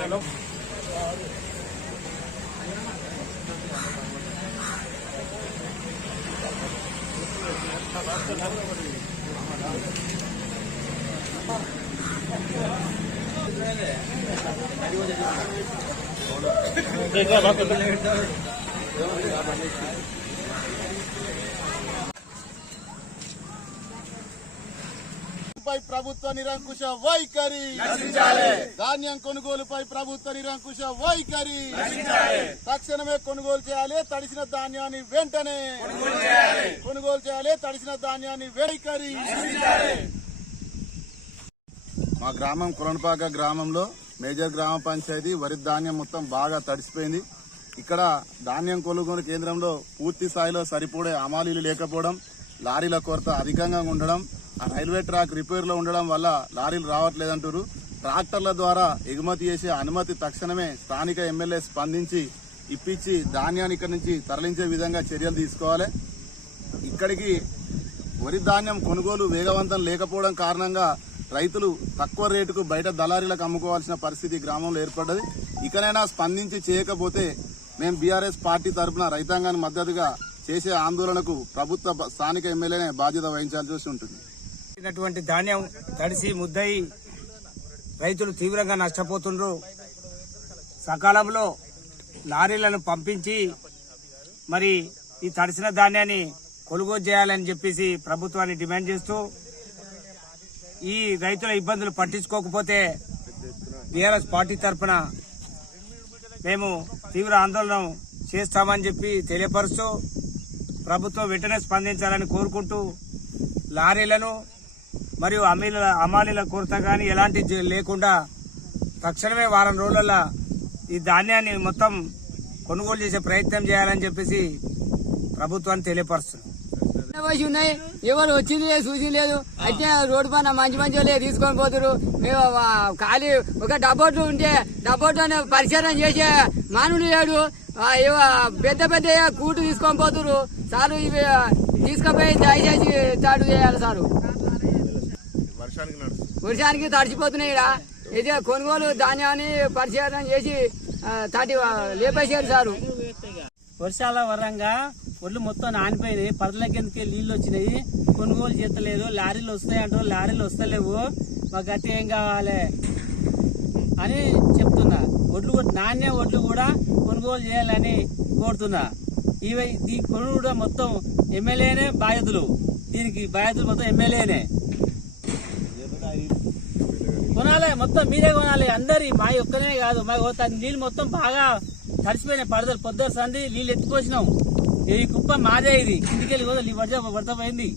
গেল দেখলাম పై ప్రభుత్వ నిరంకుశ వైఖరి. ధాన్యం కొనుగోలుపై ప్రభుత్వ నిరంకుశ వైఖరి. తక్షణమే కొనుగోలు చేయాలి తడిసిన ధాన్యాన్ని వెంటనే. కొనుగోలు చేయాలి. తడిసిన ధాన్యాన్ని వైఖరి మా గ్రామం కురణపాక గ్రామంలో మేజర్ గ్రామ పంచాయతీ వరి ధాన్యం మొత్తం బాగా తడిసిపోయింది. ఇక్కడ ధాన్యం కొనుగోలు కేంద్రంలో పూర్తి స్థాయిలో సరిపోడే అమాలీలు లేకపోవడం లారీల కొరత అధికంగా ఉండడం రైల్వే ట్రాక్ రిపేర్లో ఉండడం వల్ల లారీలు రావట్లేదంటారు ట్రాక్టర్ల ద్వారా ఎగుమతి చేసే అనుమతి తక్షణమే స్థానిక ఎమ్మెల్యే స్పందించి ఇప్పించి ధాన్యాన్ని ఇక్కడి నుంచి తరలించే విధంగా చర్యలు తీసుకోవాలి. ఇక్కడికి వరి ధాన్యం కొనుగోలు వేగవంతం లేకపోవడం కారణంగా రైతులు తక్కువ రేటుకు బయట దళారీలకు అమ్ముకోవాల్సిన పరిస్థితి గ్రామంలో ఏర్పడ్డది. ఇకనైనా స్పందించి చేయకపోతే మేము బీఆర్ఎస్ పార్టీ తరఫున రైతాంగాన్ని మద్దతుగా చేసే ఆందోళనకు ప్రభుత్వ స్థానిక ఎమ్మెల్యేనే బాధ్యత వహించాల్సి ఉంటుంది ఇటువంటి ధాన్యం తడిసి ముద్దయి రైతులు తీవ్రంగా నష్టపోతుండ్రు. సకాలంలో లారీలను పంపించి మరి ఈ తడిసిన ధాన్యాన్ని కొనుగోలు చేయాలని చెప్పేసి ప్రభుత్వాన్ని డిమాండ్ చేస్తూ ఈ రైతుల ఇబ్బందులు పట్టించుకోకపోతే బీఆర్ఎస్ పార్టీ తరఫున మేము తీవ్ర ఆందోళన చేస్తామని చెప్పి తెలియపరుస్తూ ప్రభుత్వం వెంటనే స్పందించాలని కోరుకుంటూ లారీలను మరియు అమీల అమాలీల కొరత కానీ ఎలాంటి లేకుండా తక్షణమే వారం రోజులలో ఈ ధాన్యాన్ని మొత్తం కొనుగోలు చేసే ప్రయత్నం చేయాలని చెప్పేసి ప్రభుత్వాన్ని తెలియపరుస్తుంది వయసు ఉన్నాయి. ఎవరు వచ్చింది లేదు చూసి లేదు. అయితే రోడ్డు పైన మంచి మంచి వాళ్ళే తీసుకొని పోతారు. మేము ఖాళీ ఒక డబ్బోట్లు ఉంటే డబ్బోట్లోనే పరిశీలన చేసే మానవులు లేడు. ఏవో పెద్ద పెద్ద కూటు తీసుకొని పోతారు. సారు ఇవి తీసుకుపోయి దయచేసి చాటు చేయాలి సారు. వర్షానికి తడిచిపోతున్నాయి ఇక్కడ ఇది కొనుగోలు ధాన్యాన్ని పరిచయం చేసి ఆ, తడి లేపేసారు సారు. వర్షాల వరంగా ఒళ్ళు మొత్తం నానిపోయినాయి. పరదల కిందకి నీళ్ళు వచ్చినాయి. కొనుగోలు చేస్తలేదు. లారీలు వస్తాయి అంటారు. లారీలు వస్తలేవు. మాకు గట్టి ఏం కావాలి? అని చెప్తున్నా. ఒడ్లు కూడా- నాణ్య ఒడ్లు కూడా కొనుగోలు చేయాలని కోరుతున్నా. ఇవి ఈ కొనుగోలు కూడా మొత్తం ఎమ్మెల్యేనే బాధ్యతలు దీనికి బాధ్యతలు మొత్తం ఎమ్మెల్యేనే. కొనాలి మొత్తం మీరే కొనాలి. అందరి మా ఒక్కనే కాదు. మా ఒక్క నీళ్ళు మొత్తం బాగా తడిసిపోయినాయి పడదలు పొద్దు సంది నీళ్ళు ఎత్తిపోసినాం ఈ కుప్ప మాదే ఇది. కిందికి వెళ్ళి కూడా పడతా పడతా పోయింది